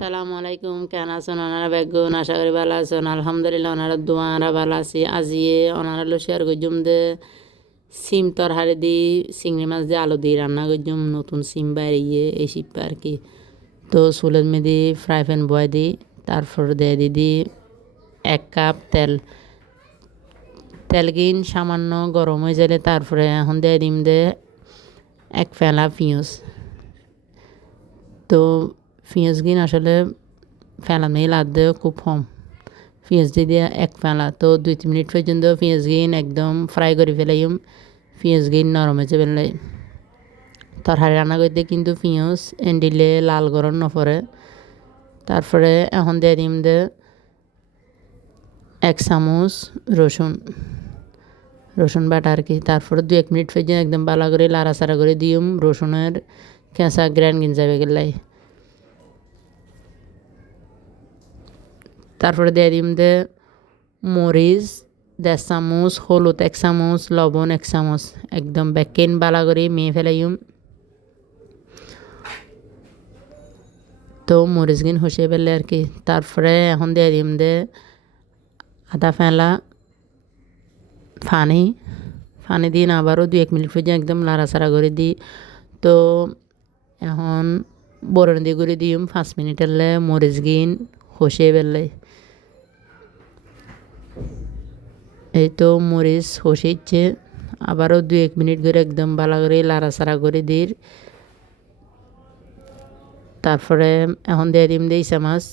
আসসালামু আলাইকুম। কেন আছেন? ওনারা বেগুন, আশা করি ভালো আছেন। আলহামদুলিল্লাহ, ওনারা দোয়ারা ভালো আছি। আজিয়ে ওনারা লো শেয়ার করছুম দে, সিম তরহারি দি, চিংড়ি মাছ দিয়ে আলু দিয়ে রান্না করছুম নতুন সিম বাইরিয়ে এই শিপ্পা আর কি। তো চুলের মেদি ফ্রাই প্যান বয় দি, তারপর দিয়ে দিদি এক কাপ তেল। তেল কিন সামান্য গরম হয়ে যাবে তারপরে এখন দিয়ে দিম দে এক ফেলা পিঁয়াজ। তো পেঁয়াজ গিন আসলে ফেলানোই লাগবে খুব কম। পেঁয়াজ দিয়ে দিয়ে এক ফেলা, তো দুই তিন মিনিট পর্যন্ত পেঁয়াজ গিন একদম ফ্রাই করে ফেলাইম। পেঁয়াজ গিন নরম হয়েছে ফেললে তরকারি রান্না করতে কিন্তু পেঁয়াজ এন্ডিলে লাল গরম নপরে তারপরে এখন দিয়ে দিম দে এক চামচ রসুন। রসুন বাটা আর কি। তারপরে দু এক মিনিট পর্যন্ত একদম ভালো করে লাড়াচাড়া করে দিম। রসুনের কেঁচা গ্র্যান্ড গিন যাবে গেলাই তারপরে দিয়ে দিম দে মরিচ দেড় চামচ হলুদ এক চামচ লবণ এক চামচ একদম বেকেন বালা করে মেয়ে ফেলাইম। তো মরিচ গিন হসে ফেলে আর কি। তারপরে এখন দিয়ে দিম দে আদা ফেলা ফানি ফানি দিন আবারও দু এক মিনিট পর্যন্ত একদম লাড়াচাড়া করে দিই তো এখন বরণ দিয়ে করে দিম। পাঁচ মিনিটেরলে মরিচ গিন হসে ফেললে এই তো মরিচ হসেছে আবারও দু এক মিনিট করে একদম ভালো করে লাড়াচাড়া করে দিই। তারপরে এখন দিয়ে দিম দিয়ে ইসা মাছ।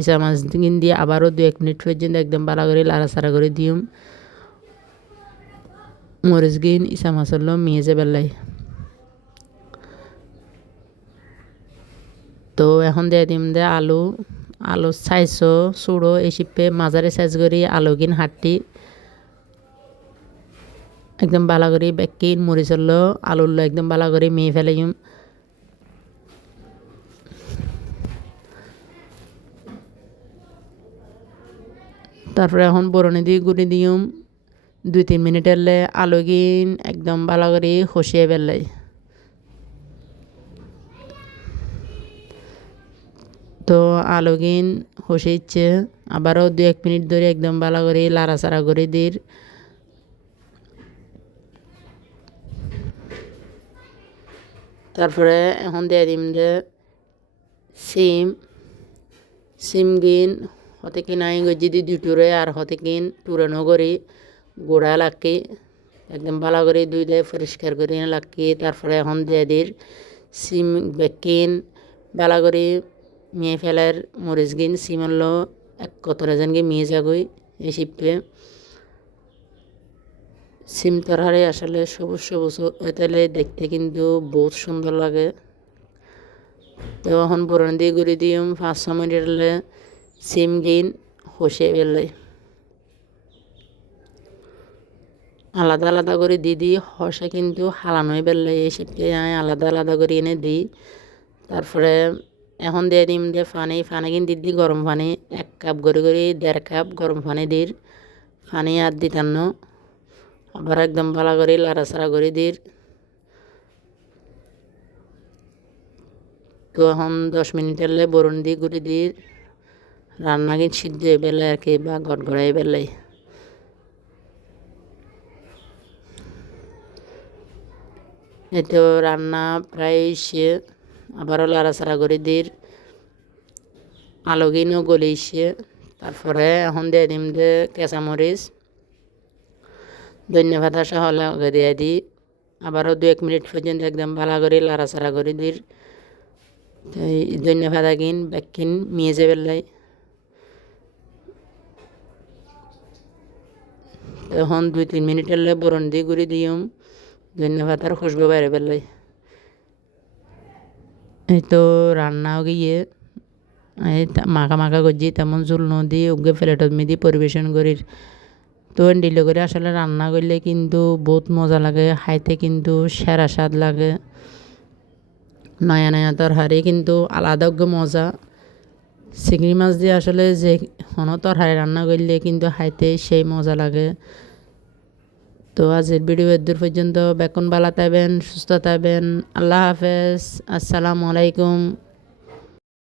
ইসা মাছ দিয়ে আবারও দু এক মিনিট পর্যন্ত একদম ভালো করে লাড়াচাড়া করে দিম। মরিচ গিন, ইসা মাছ হলো মিয়ে যে বেলাই তো এখন দিয়ে দিম দে আলু। আলু সাইজও চুড়ো এই শিপে মাঝারি সাইজ করি, আলু কিন হাঁটি একদম বালা করে বেকিন মরিচ হলো আলুর একদম বালা করে মেয়ে ফেলাইম তারপরে এখন বরণে দিয়ে গুড়ি দিম। দুই তিন মিনিট এলে আলু গিন একদম ভালো করে খসিয়ে ফেললাই তো আলু গিন হসেইচ্ছে আবারও দু এক মিনিট ধরে একদম ভালো করে লাড়াচাড়া করে দির। তারপরে এখন দিয়ে দিম যে সিম সিম গিন, হতে কিন আই যদি দুটুরে আর হতে কিন টুরানো করি, গোড়া লাকি একদম ভালো করে দুই দেয় পরিষ্কার করে লাকি তারপরে এখন দিয়ে দির সিম বেকিন ভালো করে মেয়ে ফেলার মরিচ গিন সিমল এক কত যেনকে মেয়ে যাগই এই শিপে সিম তরহারি আসলে সবুজ সবুজ হইতে দেখতে কিন্তু বহুত সুন্দর লাগে। তো এখন পুরন দিয়ে ঘুরে দিম, পাঁচ ছ মিনিট সিম গিন হসে ফেললে আলাদা আলাদা করে দি দিই হসে কিন্তু হালানোই ফেললে এই আমি আলাদা আলাদা করে এনে দিই তারপরে এখন দিয়ে দিম দিয়ে পানি পানি কিন্তু দিদি গরম পানি এক কাপ করে করে দেড় কাপ গরম পানি দির। পানি আর দিতাম আবার একদম ভালো করে লাড়াচাড়া করে দির। তো এখন দশ মিনিট এলে বরুণ দিয়ে ঘুরে দিই রান্না কিন্তু সিদ্ধ হয়ে বেলে আর কি বা গড়গড়াই বেলাই এই তো রান্না প্রায় সে আবারও লাড়াচাড়া করে দির। আলোগিনও গলিয়েছে তারপরে এখন দিয়ে দিম দে কেঁচামরিচ। ধন্যবাদ সহ লগে দিয়ে দিই। আবারও দু এক মিনিট পর্যন্ত একদম ভালো করে লাড়াচাড়া করে দির। ধন্যবাদ আগিন ব্যাকিন মিয়ে যাবে লাই। তখন দুই তিন মিনিটের বরণ দিয়ে ঘুরে দিম ধন্যবাদ, আর খুশবু বাইরে বেলাই এই তো রান্নাও গিয়ে মাখা মাখা করছি, তেমন চুল নদী ওকে প্লেটত মেদি পরিবেশন করি তো ডিলে করে আসলে রান্না করলে কিন্তু বহুত মজা লাগে, খাইতে কিন্তু সেরা স্বাদ লাগে। নয়া নয়া তরহারি কিন্তু আলাদা মজা। চিংড়ি মাছ দিয়ে আসলে যে কোনো তরহারি রান্না করলে কিন্তু খাইতে সেই মজা লাগে। তো আজকের ভিডিও দূর পর্যন্ত। বেকন বালা থাকবেন সুস্থ থাকবেন আল্লাহ হাফেজ। আসসালামু আলাইকুম।